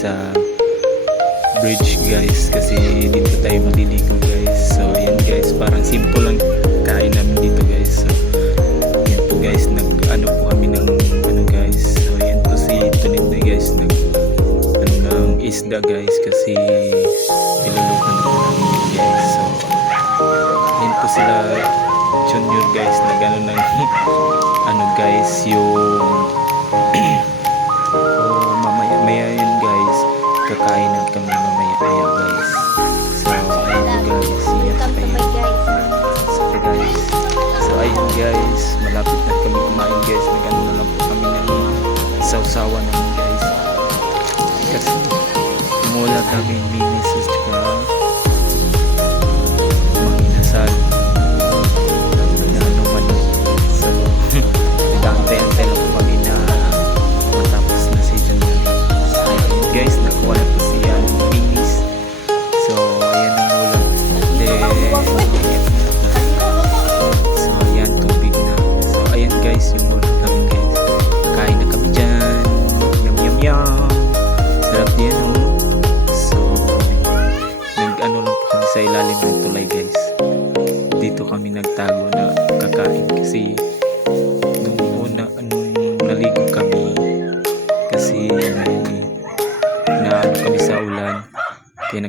sa bridge guys, kasi dito tayo maliligo guys. So ayan guys, parang simple lang kain namin dito guys. So ayan po guys, nag-ano po kami ng ano guys. So ayan po si Tuninday guys, ng isda guys, kasi niluluto na po namin guys. So ayan po sila Junior guys, nag-ano ng ano guys, yung mamaya yun guys, kakain na kami mamaya guys. So ayun guys, so ayun guys, malapit na kami kumain guys. Nag-ano na lang po kami ng sausawa namin guys, kasi umula kami minis at saka manginasal na manok. So nag-aantay-antay lang po kami na matapos na si John guys. Nakuha na po siya minis. So ayan ang ulam. So ayan, tubig na. So ayan guys, yung ulam namin guys. Kain na kami dyan. Yum yum yum. Sarap din So nag-ano lang po kami sa ilalim ng tulay guys. Dito kami nagtago na kakain, kasi nung naligo kami, kasi na ano kami sa ulan, kaya